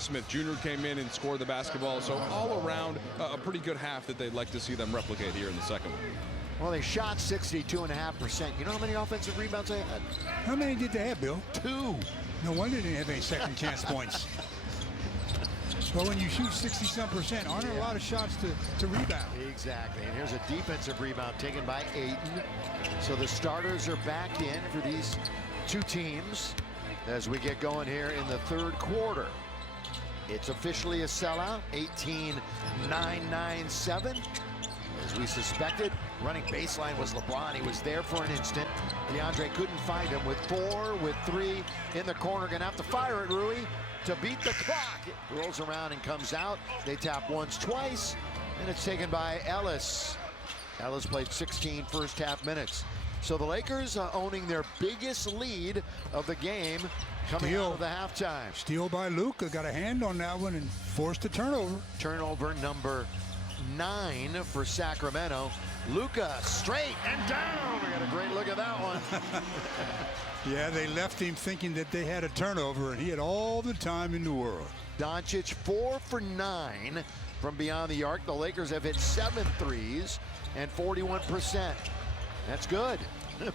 Smith Jr. came in and scored the basketball. So all around, a pretty good half that they'd like to see them replicate here in the second one. Well, they shot 62.5%. You know how many offensive rebounds they had? How many did they have, Bill? 2. No wonder they didn't have any second chance points. But when you shoot 60-some%, aren't there a lot of shots to rebound? Exactly. And here's a defensive rebound taken by Ayton. So the starters are back in for these two teams as we get going here in the third quarter. It's officially a sellout, 18-9-9-7. As we suspected, running baseline was LeBron. He was there for an instant. DeAndre couldn't find him with 4, with 3 in the corner. Gonna have to fire it, Rui, to beat the clock. It rolls around and comes out. They tap once, twice, and it's taken by Ellis. Ellis played 16 first half minutes. So the Lakers owning their biggest lead of the game coming out of the halftime. Steal by Luka, got a hand on that one and forced a turnover. Turnover number 9 for Sacramento. Luka straight and down. We got a great look at that one. Yeah, they left him thinking that they had a turnover, and he had all the time in the world. Doncic 4 for 9 from beyond the arc. The Lakers have hit 7 threes and 41%. That's good,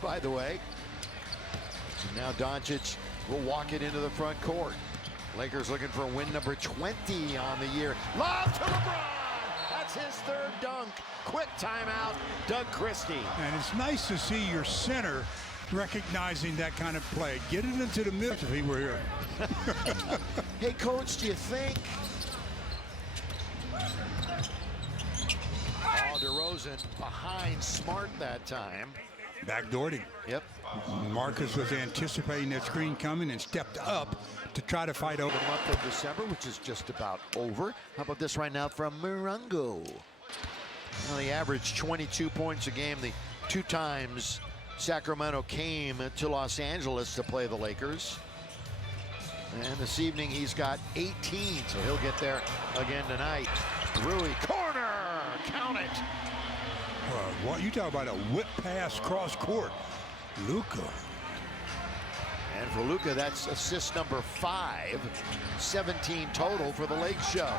by the way. And now Doncic will walk it into the front court. Lakers looking for win number 20 on the year. Lob to LeBron! That's his third dunk. Quick timeout, Doug Christie. And it's nice to see your center recognizing that kind of play. Get it into the middle if he were here. Hey, Coach, do you think? Oh, DeRozan behind Smart that time. Backdoored him. Yep. Marcus was anticipating that screen coming and stepped up to try to fight over. The month of December, which is just about over. How about this right now from Morongo? Well, he averaged 22 points a game the 2 times Sacramento came to Los Angeles to play the Lakers. And this evening he's got 18, so he'll get there again tonight. Rui, corner, count it. What you talk about, a whip pass cross court. Luka. And for Luka, that's assist number 5, 17 total for the Lake Show.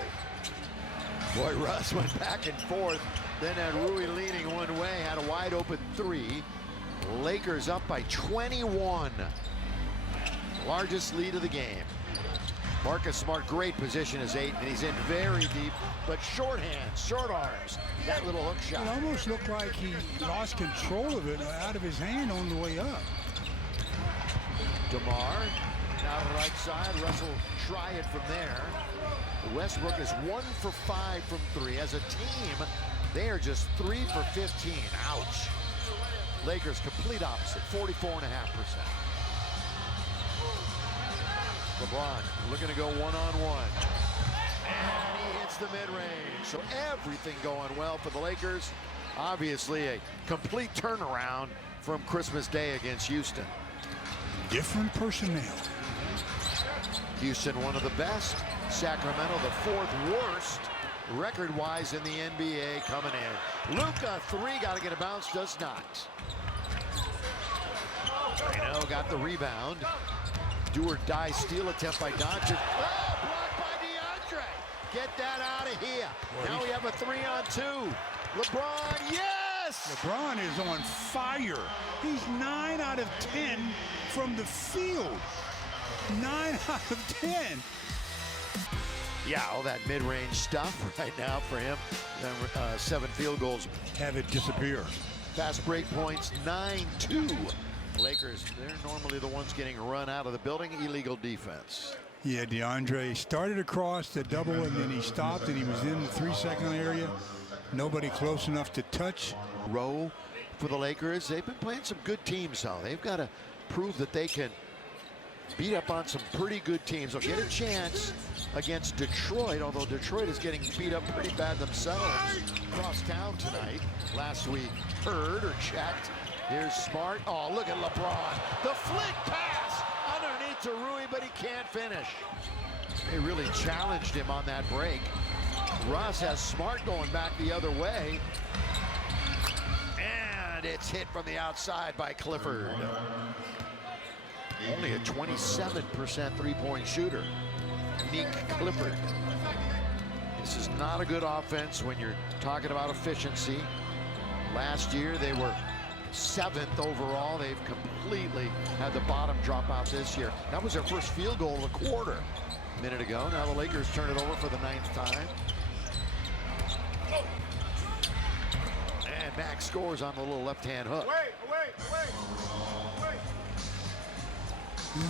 Boy, Russ went back and forth, then had Rui leaning one way, had a wide open 3. Lakers up by 21. Largest lead of the game. Marcus Smart, great position as 8, and he's in very deep, but short hands, short arms. That little hook shot. It almost looked like he lost control of it out of his hand on the way up. DeMar, now to the right side. Russell try it from there. Westbrook is 1 for 5 from 3. As a team, they are just 3 for 15. Ouch. Lakers complete opposite, 44.5%. LeBron looking to go one-on-one. And he hits the mid-range. So everything going well for the Lakers. Obviously a complete turnaround from Christmas Day against Houston. Different personnel. Houston, one of the best. Sacramento, the 4th worst record-wise in the NBA coming in. Luka, 3, got to get a bounce, does not. Reno got the rebound. Do or die steal attempt by Doncic. Oh, blocked by DeAndre. Get that out of here. Now we have a 3-on-2. LeBron, yes! LeBron is on fire. He's 9 out of 10 from the field. 9 out of 10. Yeah, all that mid-range stuff right now for him. 7 field goals. Have it disappear. Fast break points, 9-2. Lakers, they're normally the ones getting run out of the building. Illegal defense. Yeah, DeAndre started across the double and then he stopped and he was in the 3-second area. Nobody close enough to touch. Rowe for the Lakers. They've been playing some good teams, though. They've got to prove that they can beat up on some pretty good teams. They'll get a chance against Detroit, although Detroit is getting beat up pretty bad themselves. Across town tonight. Last week, heard or checked. Here's Smart. Oh, look at LeBron. The flick pass underneath to Rui, but he can't finish. They really challenged him on that break. Russ has Smart going back the other way. And it's hit from the outside by Clifford. Only a 27% three-point shooter. Nick Clifford. This is not a good offense when you're talking about efficiency. Last year they were 7th overall. They've completely had the bottom drop out this year. That was their first field goal of the quarter a minute ago. Now the Lakers turn it over for the 9th time. And Max scores on the little left-hand hook.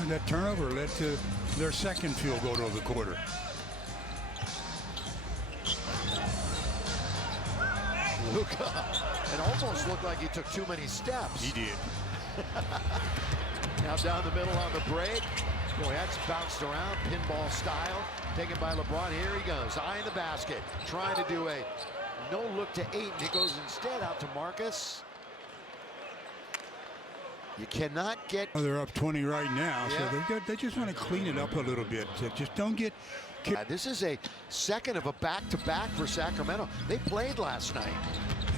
And that turnover led to their second field goal of the quarter. Luka. It almost looked like he took too many steps. He did. Now down the middle on the break. Boy, that's bounced around, pinball style. Taken by LeBron. Here he goes, eyeing the basket. Trying to do a no look to 8, and it goes instead out to Marcus. You cannot get. Oh, they're up 20 right now, Yeah. so they just want to clean it up a little bit. So just don't get. This is a second of a back-to-back for Sacramento. They played last night.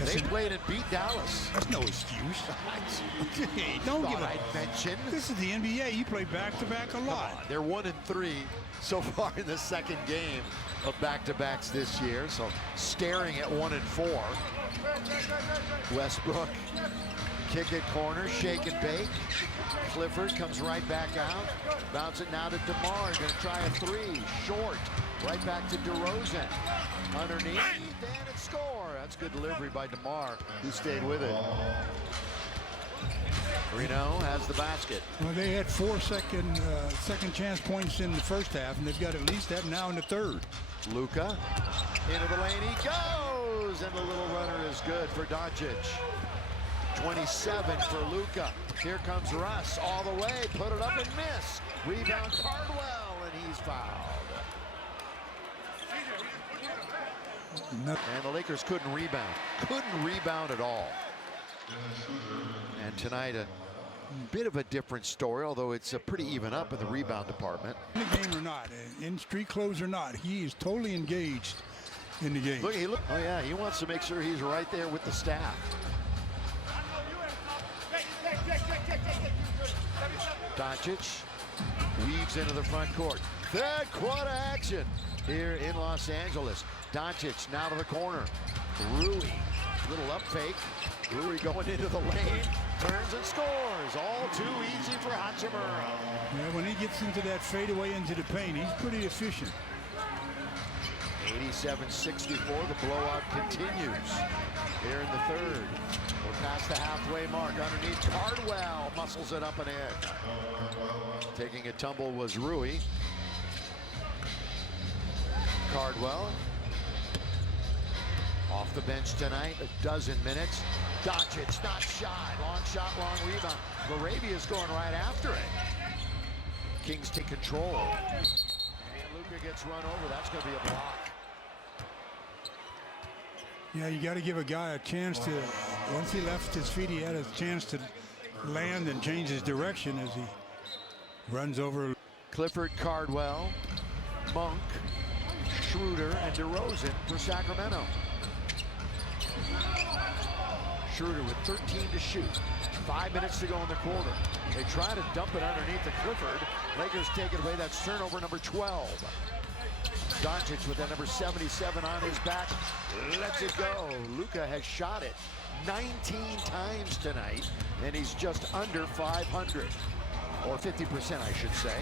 They played and beat Dallas. That's no excuse. Hey, don't give I'd up. mention. This is the NBA. You play back-to-back a lot. They're 1-3 so far in the second game of back-to-backs this year. So staring at 1-4. Westbrook, kick it corner, shake and bake. Clifford comes right back out. Bounce it now to DeMar. Going to try a 3. Short. Right back to DeRozan. Underneath. And it score. That's good delivery by DeMar, who stayed with it. Reno has the basket. Well, they had 4 second chance points in the first half, and they've got at least that now in the third. Luka into the lane he goes, and the little runner is good for Doncic. 27 for Luka. Here comes Russ all the way, put it up and miss. Rebound Cardwell, and he's fouled. And the Lakers couldn't rebound at all. And tonight a bit of a different story, although it's pretty even up in the rebound department. In the game or not, in street clothes or not, he is totally engaged in the game. Look, oh yeah, he wants to make sure he's right there with the staff. Doncic weaves into the front court. Third quarter action here in Los Angeles. Doncic now to the corner. Rui, little up fake. Rui going into the lane, turns and scores. All too easy for Hachimura. Yeah, when he gets into that fadeaway into the paint, he's pretty efficient. 87-64, the blowout continues here in the third. We're past the halfway mark. Underneath, Cardwell muscles it up and in. Taking a tumble was Rui. Cardwell off the bench tonight, 12 minutes. Doncic, not shy. Long shot, long rebound. Larabia's going right after it. Kings take control. And Luka gets run over. That's going to be a block. Yeah, you got to give a guy a chance to, once he left his feet, he had a chance to land and change his direction as he runs over. Clifford, Cardwell, Monk, Schroeder, and DeRozan for Sacramento. Schroeder with 13 to shoot. 5 minutes to go in the quarter. They try to dump it underneath to Clifford. Lakers take it away. That's turnover number 12. Doncic with that number 77 on his back. Lets it go. Luka has shot it 19 times tonight, and he's just under 500. Or 50%, I should say.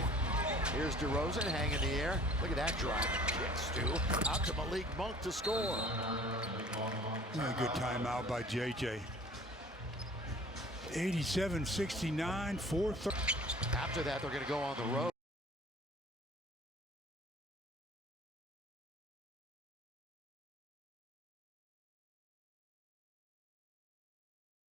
Here's DeRozan hanging in the air. Look at that drive and kick, Stu. Out to Malik Monk to score. A good timeout by JJ. 87-69, 4-3. After that, they're going to go on the road.